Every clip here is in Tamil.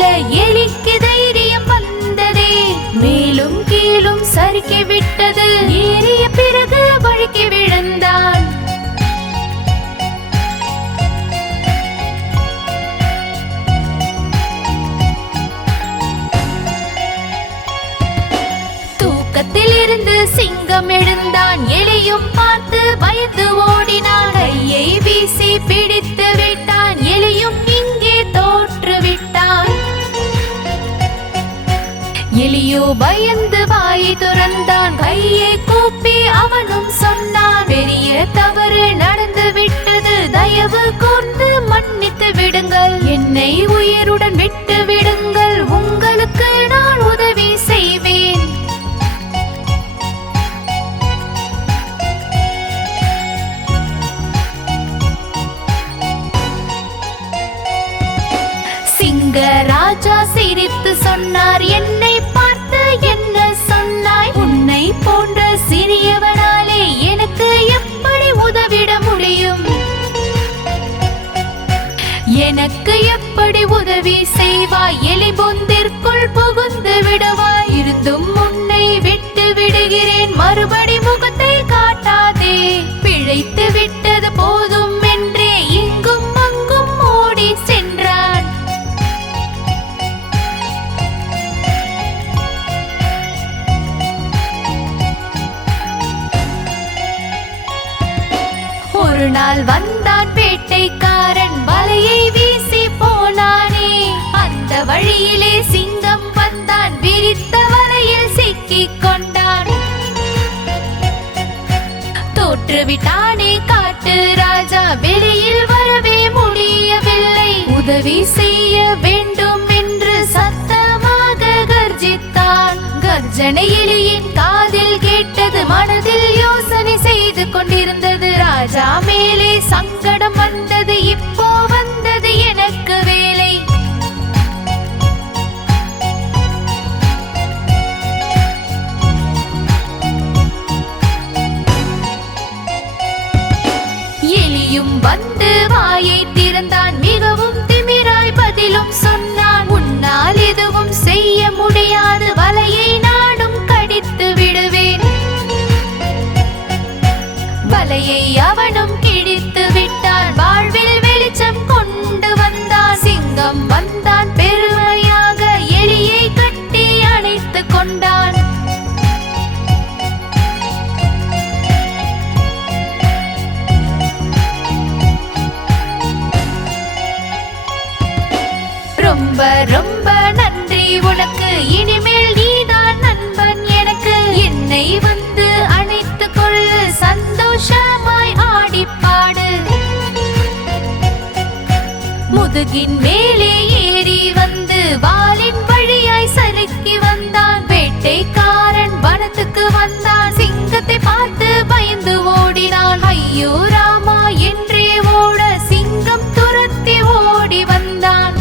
செல்ல எலிக்கு தைரியம் வந்ததே. மேலும் கீழும் சறுக்கி விட்டது. ஏறிய பிறகு வழுக்கி விழுந்தான். தூக்கத்தில் இருந்து சிங்கம் எழுந்தான். எலியும் பார்த்து பயந்து ஓடினான். கையை வீசி பிடித்து விட்டான். எலியும் இங்கே தோற்று விட்டான். எலியோ பயந்து வாயை துறந்தான். கையை கூப்பி அவனும் சொன்னான், பெரிய தவறு நடந்து விட்டது. தயவு கூர்ந்து மன்னித்து விடுங்கள். என்னை உயிருடன் விட்டு விடுங்கள். உங்களுக்கு நான் உதவி செய்வேன். சிங்கராஜா சிரித்து சொன்னார், என்னை பார்த்து என்ன சொன்னாய்? உன்னை போன்ற சிறியவனாலே எனக்கு எப்படி உதவிட முடியும்? எனக்கு எப்படி உதவி செய்வாய்? எலி பொந்திற்குள் புகுந்து விடுவாய். இருந்தும் உன்னை விட்டு விடுகிறேன். மறுபடி முகத்தை காட்டாதே. பிழைத்து விட்டது போதும் என்றே இங்கும் அங்கும் ஓடி சென்றான். ஒரு நாள் வந்தான் வேட்டைக்காரன். வலையை வீசி போனானே. அந்த வழியிலே சிங்கம் வந்தான். விரித்த வலையில் சிக்கிக் கொண்டான். தோற்றுவிட்டானே காட்டு ராஜா. வெளியில் வரவே முடியவில்லை. உதவி செய்ய வேண்டும் என்று சத்தமாக கர்ஜித்தான். கர்ஜனை எலியின் காதில் கேட்டது. மனதில் யோசனை செய்து கொண்டிருந்தது. ராஜா மேலே சங்கடம் வந்தது. இப்போ வந்தது எனக்கு வேலை. எலியும் வந்து வாயை திறந்தான். மிகவும் திமிராய் பதிலும் சொன்னான், உன்னால் எதுவும் செய்ய முடியாது. வலையை நானும் கடித்து விடுவேன். வலையை அவனும் கிழித்து விட்டான். வாழ்வில் வெளிச்சம் கொண்டு வந்தான். சிங்கம் வந்தான். பெருமையாக எலியை கட்டி அணைத்து கொண்டான். ரொம்ப ரொம்ப நன்றி உனக்கு. இனிமேல் நீதான் நண்பன் எனக்கு. என்னை வந்து அணைத்து கொள்ளு. சந்தோஷமாய் ஆடிப்பாடு. முதுகின் மேலே ஏறி வந்து வாலின் வழியாய் சறுக்கி வந்தான். வேட்டைக்காரன் வனத்துக்கு வந்தான். சிங்கத்தை பார்த்து பயந்து ஓடினான். ஐயோ ராமா என்றே ஓட சிங்கம் துரத்தி ஓடி வந்தான்.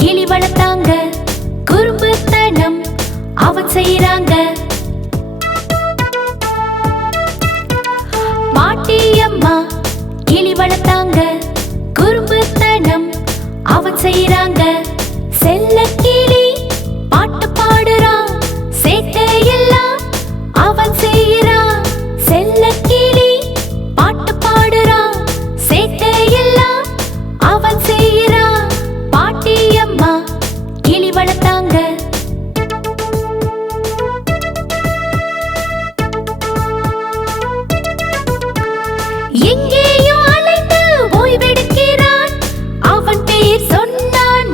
கிளி வளர்த்தாங்க. குறும்புத்தனம் அவன் செய்றாங்க. பாட்டி அம்மா கிளி வளர்த்தாங்க. குறும்புத்தனம் அவன் செய்றாங்க. செல்ல கிளி பாட்டு பாடுறான். சேட்டையெல்லாம் அவன் செய்றான். செல்ல கிளி பாட்டு பாடுறான். சேட்டையெல்லாம் அவன் செய்றான். பாட்டி அம்மா கிளி வளர்த்தாங்க. எங்கேயோ அலைந்து ஓய்வெடுக்கிறான். அவன் பெயர் சொன்னான்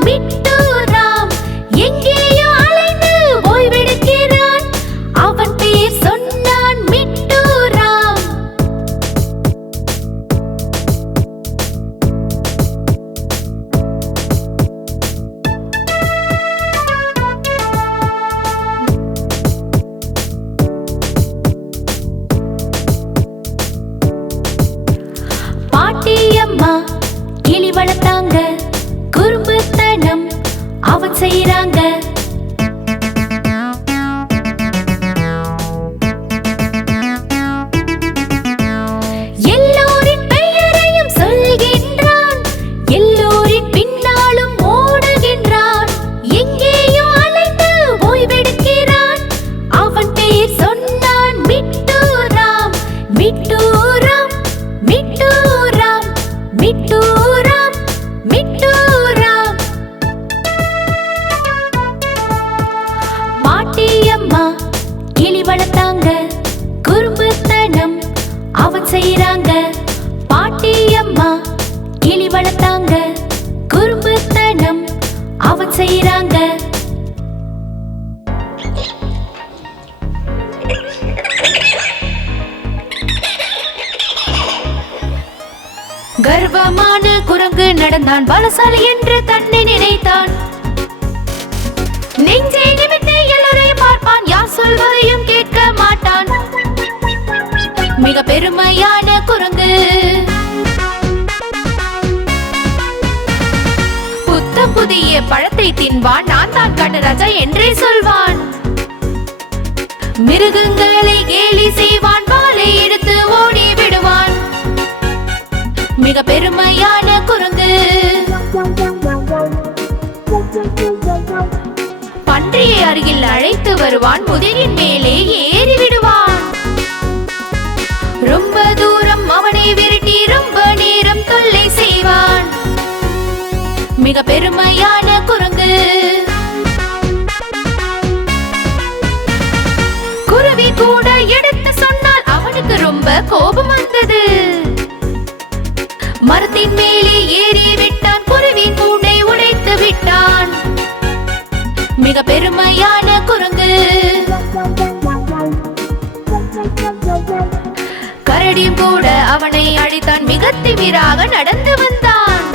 தான் பலசாலி என்று தன்னை நினைத்தான். நெஞ்சை நிமித்தி எல்லோரையும் பார்ப்பான், யார் சொல்வதையும் கேட்க மாட்டான். மிக பெருமையான குரங்கு. புத்தம் புதிய பழத்தை தின்பான், நான் தான் காட்டுராஜா என்றே சொல்வான். மிருகங்களை கேலி செய்வான், வாளை எடுத்து ஓடி விடுவான். மிக பெருமையான குரங்கு. பன்றியை அருகில் அழைத்து வருவான், முதுகின் மேலே ஏறி விடுவான். ரொம்ப தூரம் அவனை விரட்டி ரொம்ப நேரம் தொல்லை செய்வான். மிக பெருமையான குரங்கு. குருவி கூட எடுத்து சொன்னால் அவனுக்கு ரொம்ப கோபம் வந்தது. மரத்தின் மேலே ஏறி விட்டான், குருவின் கூண்டை உடைத்து விட்டான். மிக பெருமையான குரங்கு. கரடியும் கூட அவனை அழித்தான், மிக திமிராக நடந்து வந்தான்.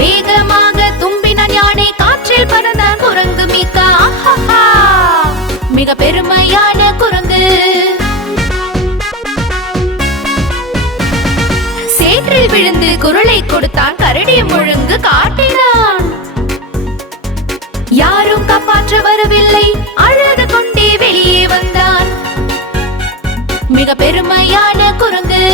வேகமாக தும்பினான் யானை, காற்றில் பறந்தான் குரங்கு மீகா. மிக பெருமையான குரங்கு. சேற்றில் விழுந்து குரலை கொடுத்தான், கரடியும் ஒழுங்கு காட்டினான். யாரும் காப்பாற்ற வரவில்லை, அழுது கொண்டே வெளியே வந்தான். மிக பெருமையான குரங்கு.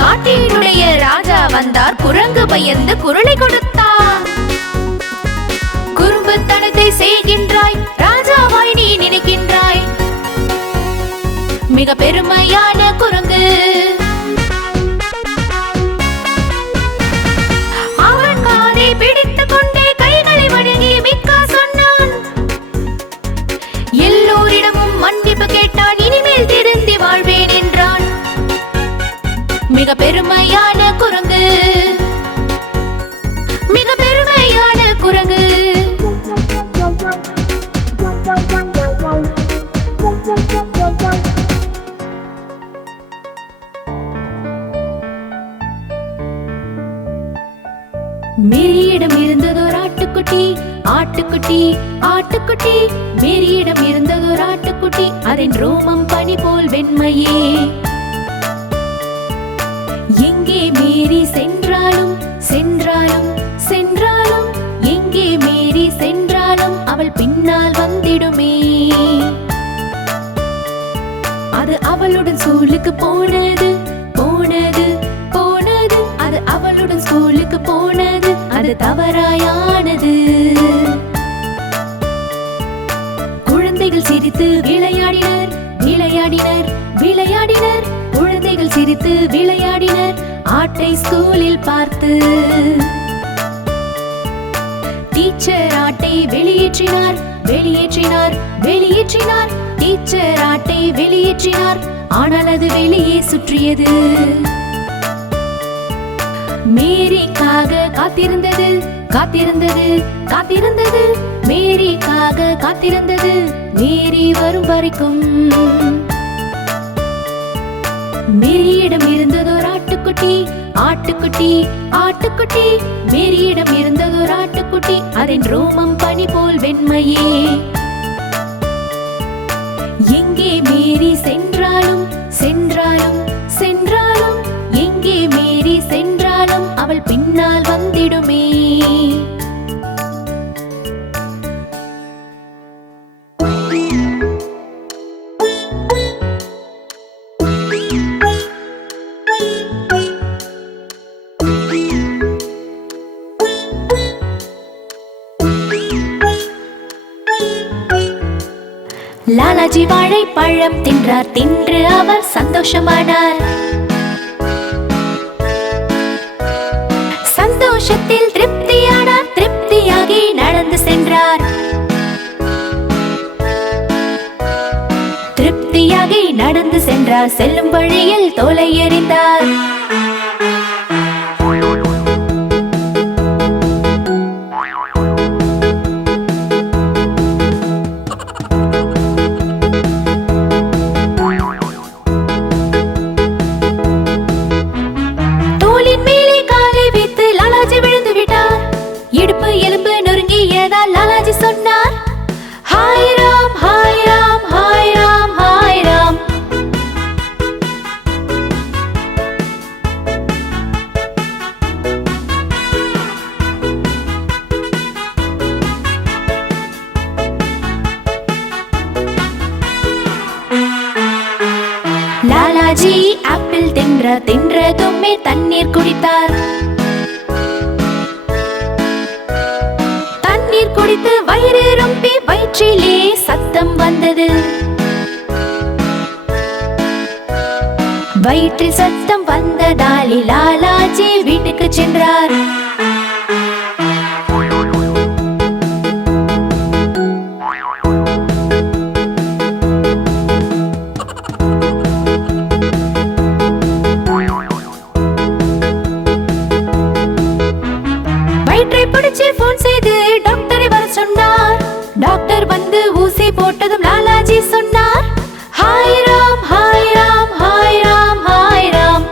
காட்டினுடைய ராஜா வந்தார், குரங்கு பயந்து குரலை கொடுத்தான். குறும்புத்தனத்தை செய்கின்றாய், ராஜாவாய் நீ நினைக்கின்றாய். மிக பெருமையான குரங்கு. அவன் காதை பிடித்துக் கொண்டே கைகளை வணங்கி மிக்கா சொன்னான். எல்லோரிடமும் மன்னிப்பு கேட்டான், இனிமேல் திருந்தி வாழ்வேன் என்றான். மிக பெருமையான குரங்கு. மிக பெருமையான குரங்கு. மேரியிடம் இருந்ததோர் ஆட்டுக்குட்டி, ஆட்டுக்குட்டி ஆட்டுக்குட்டி. மேரியிடம் இருந்ததோர் ஆட்டுக்குட்டி, அதன் ரோமம் பனி போல் வெண்மையே. எங்கே மேரி சென்றாலும் சென்றாலும் சென்றாலும், எங்கே மேரி சென்றாலும் அவள் பின்னால் வந்திடுமே. அது அவளுடன் ஸ்கூலுக்கு போனது போனது போனது. அது அவளுடன் ஸ்கூலுக்கு போனது, அது தவறாயானது. குழந்தைகள் சிரித்து விளையாடினர் விளையாடினர் விளையாடினர். குழந்தைகள் சிரித்து விளையாடினர், ஆட்டை ஸ்கூலில் பார்த்து. டீச்சர் ஆட்டை வெளியேற்றினார் வெளியேற்றினார் வெளியேற்றினார். டீச்சர் ஆட்டை வெளியேற்றினார், ஆனால் அது வெளியே சுற்றியது. மேரிக்காக காத்திருந்தது காத்திருந்தது காத்திருந்தது. மேரிக்காக காத்திருந்தது, மேரி வரும் வரைக்கும். மேரியிடம் இருந்ததோர் ஆட்டுக்குட்டி, ஆட்டுக்குட்டி ஆட்டுக்குட்டி. மேரியிடம் இருந்ததோர் ஆட்டுக்குட்டி, அதன் ரோமம் பனி போல் வெண்மையே. எங்கே மேரி சென்றாலும் சென்றாலும் சென்றாலும், எங்கே மேரி சென்றாலும் அவள் பின்னால் வந்திடுமே. லாலாஜி வாழைப்பழம் தின்றார், தின்று அவர் சந்தோஷமானார். சந்தோஷத்தில் திருப்தியானார், திருப்தியாகி நடந்து சென்றார். திருப்தியாகி நடந்து சென்றார், செல்லும் வழியில் தோலை எறிந்தார். நேரமே தண்ணீர் குடித்தார். தண்ணீர் குடித்து வயிறு ரொம்பி வயிற்றிலே சத்தம் வந்தது. வயிற்றில் சத்தம் வந்ததாலே லாலாஜி வீட்டுக்கு சென்றார். வயிற்றை பிடிச்சு போன் செய்து டாக்டரை வர சொன்னார். டாக்டர் வந்து ஊசி போட்டதும் லாலாஜி சொன்னார், hi Ram hi Ram hi Ram hi Ram.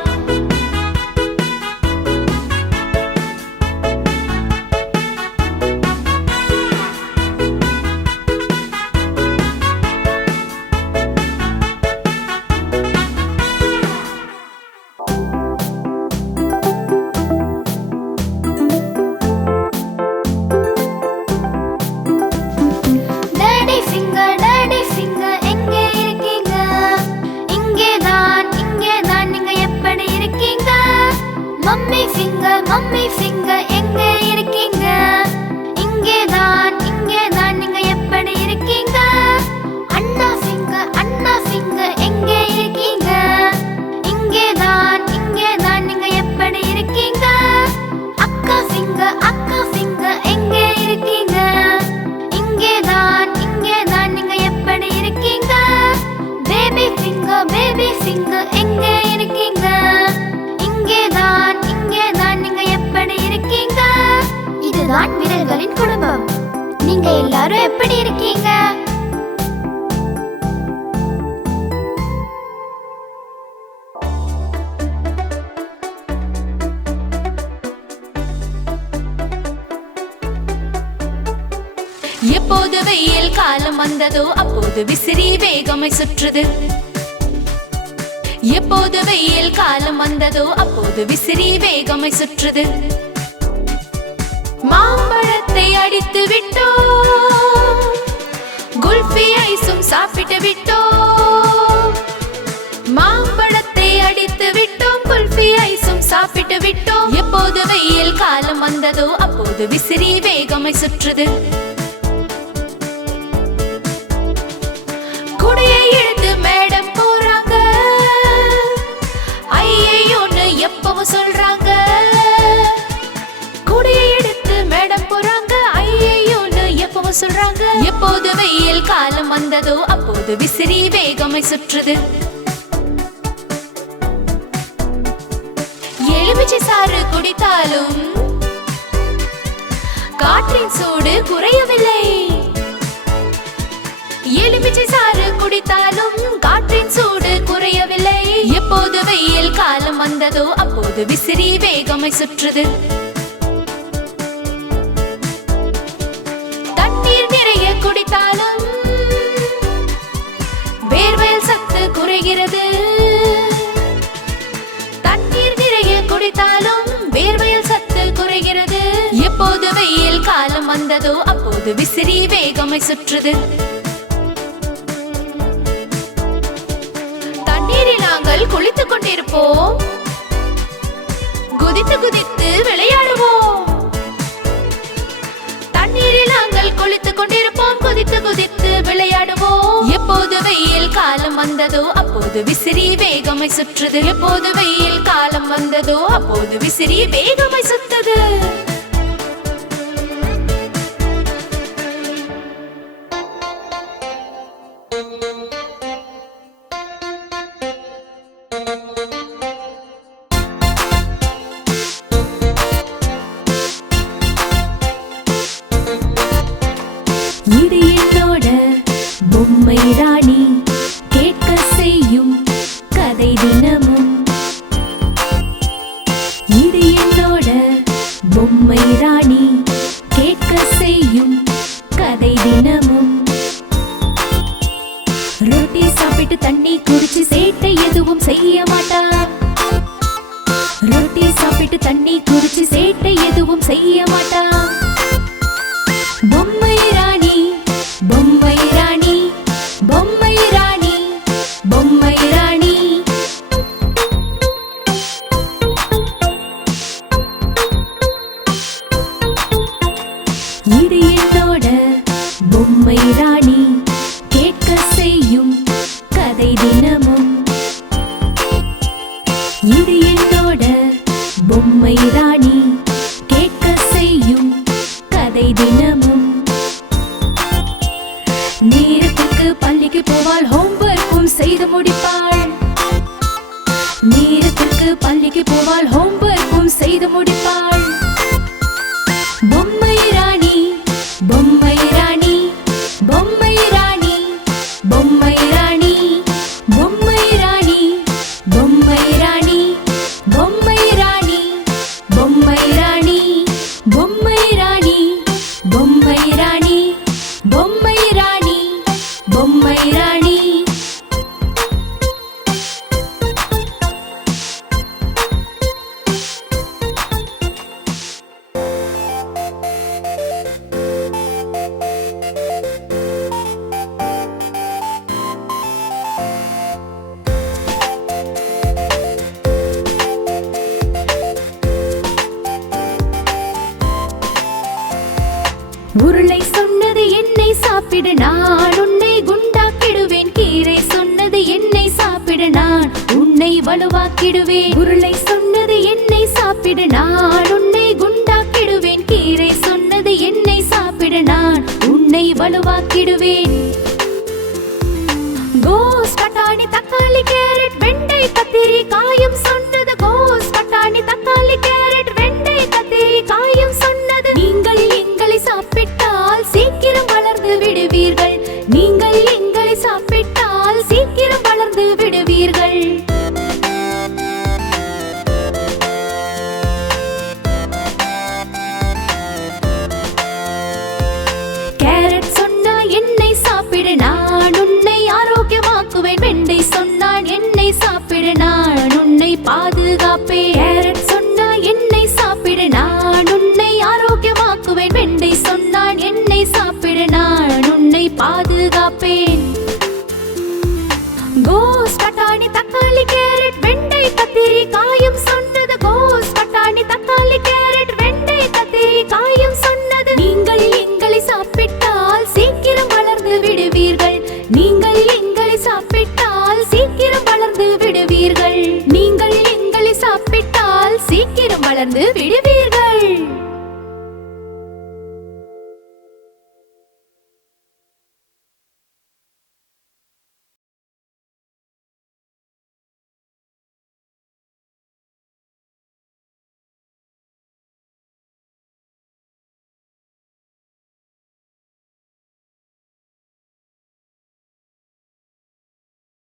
Mummy finger எங்க இருக்கீங்க? இங்கேதான் நீங்க எப்படி இருக்கீங்க? அண்ணா ஃபிங்கர் எங்க இருக்கீங்க? இங்கேதான் நீங்க எப்படி இருக்கீங்க? அக்கா ஃபிங்கர் எங்க இருக்கீங்க? இங்கேதான் நீங்க எப்படி இருக்கீங்க? பேபி ஃபிங்கர் எங்க இருக்கீங்க? இங்கேதான் நீங்க எப்படி இருக்கீங்க? இதுதான் விரல்களின் குடும்பம். நீங்க எல்லாரும் எப்படி இருக்கீங்க? எப்போது வெயில் காலம் வந்ததோ அப்போது விசிறி வேகமாய் சுற்றுது. எப்போது வெயில் காலம் வந்ததோ அப்போது விசிறி வேகமாய் சுற்றுது. மாம்பழத்தை அடித்து விட்டோம், குல்ஃபி ஐஸும் சாப்பிட்டு விட்டோம். மாம்பழத்தை அடித்து விட்டோம், குல்ஃபி ஐஸும் சாப்பிட்டு விட்டோம். எப்போது வெயில் காலம் வந்ததோ அப்போது விசிறி வேகமாய் சுற்றுது. குடையை இழுத்து மேடம் போறாங்க, ஐயோன்னு எப்பவும் சொல்றாங்க. குடையை எடுத்து மேடம் போறாங்க, ஐயோன்னு எப்பவும் சொல்றாங்க. எப்போது வெயில் காலம் வந்ததோ அப்போது விசிறி வேகமாய் சுற்றுது. எலுமிச்சை சாறு குடித்தாலும் காற்றின் சூடு குறையவில்லை. எலுமிச்சை சாறு குடித்தாலும் காற்றின் சூடு குறையவில்லை. எப்போது வெயில் காலம் வந்ததோ அப்போது விசிறி வேகமாய் சுற்றுது. தண்ணீர் நிறைய குடித்தாலும் வேர்வையில் சத்து குறைகிறது. தண்ணீர் நிறைய குடித்தாலும் வேர்வையில் சத்து குறைகிறது. எப்போது வெயில் காலம் வந்ததோ அப்போது விசிறி வேகமாய் சுற்றுது. நாங்கள் குளித்துக் கொண்டிருப்போம், குதித்து குதித்து விளையாடுவோம். தண்ணீரில் நாங்கள் குளித்துக் கொண்டிருப்போம், குதித்து குதித்து விளையாடுவோம். எப்போது வெயில் காலம் வந்ததோ அப்போது விசிறி வேகமாய் சுற்றுது. எப்போது வெயில் காலம் வந்ததோ அப்போது விசிறி வேகமாய் சுற்றுது. இது என்னோட பொம்மை ராணி, கேட்க செய்யும் கதை தினமும். இது என்னோட பொம்மை ராணி, கேட்க செய்யும் கதை தினமும். ரொட்டி சாப்பிட்டு தண்ணி குடிச்சு சேட்டை எதுவும் செய்ய மாட்டா. ரொட்டி சாப்பிட்டு தண்ணி குடிச்சு சேட்டை எதுவும் செய்ய மாட்டா. பொம்மை ராணி, பொம்மை ராணி, பொம்மை ராணி, பொம்மை ராணி. என்னோட பொம்மை ராணி கேட்க செய்யும் கதை தினமும். நேரத்துக்கு பள்ளிக்கு போவாள், ஹோம்வொர்க்கும் செய்து முடிப்பாள். நேரத்துக்கு பள்ளிக்கு போவாள், ஹோம்வொர்க்கும் செய்து முடிப்பாள். பொம்மை ராணி பொம்மை ராணி பொம்மை ராணி பொம்மை ராணி பொம்மை ராணி பொம்மை ராணி பொம்மை ராணி பொம்மை ராணி பொம்மை ராணி பொம்மை ராணி பொம்மை ராணி பொம்மை ராணி. உருளை சொன்னது என்னை சாப்பிடு, நான் உன்னை குண்டாக்கிடுவேன். கீரை சொன்னது என்னை சாப்பிடு, நான் உன்னை வலுவாக்கிடுவேன். உருளை சொன்னது என்னை சாப்பிடு, நான் உன்னை குண்டாக்கிடுவேன். கீரை சொன்னது என்னை சாப்பிடு, நான் உன்னை வலுவாக்கிடுவேன். கோஸ் பட்டாணி தக்காளி கேரட் வெண்டை கத்திரி காயும் சொன்னது. கோஸ் பட்டாணி தக்காளி கேரட் வெண்டை கத்திரி காயும் சொன்னது. நீங்கள் எங்களை சாப்பிட்டால் சீக்கிரம் வளர்ந்து விடுவீர்கள். நீங்கள் எங்களை சாப்பிட்டால் சீக்கிரம் வளர்ந்து விடுவீர்கள். கேரட் சொன்னா என்னை சாப்பிடு, நான் உன்னை ஆரோக்கியமாக்குவேன். வெண்டை சொன்னான் என்னை சாப்பிடு, நான் உன்னை பாதுகாப்பேன். கேரட் சொன்னா என்னை சாப்பிடு, நான் உன்னை ஆரோக்கியமாக்குவேன். வெண்டை சொன்னான் என்னை சாப்பிடு, நான் உன்னை பாதுகாப்பேன். கோஸ் பட்டாணி தக்காளி கேரட் வெண்டை கத்திரி காயும் சொன்னது. கோஸ் பட்டாணி தக்காளி கேரட் வெண்டை கத்திரி காயும் சொன்னது. நீங்கள் எங்களை சாப்பிட்டால் சீக்கிரம் வளர்ந்து விடுவீர்கள். நீங்கள் எங்களை சாப்பிட்டால் சீக்கிரம் வளர்ந்து விடுவீர்கள். நீங்கள் எங்களை சாப்பிட்டால் சீக்கிரம் வளர்ந்து விடுவீர்கள்.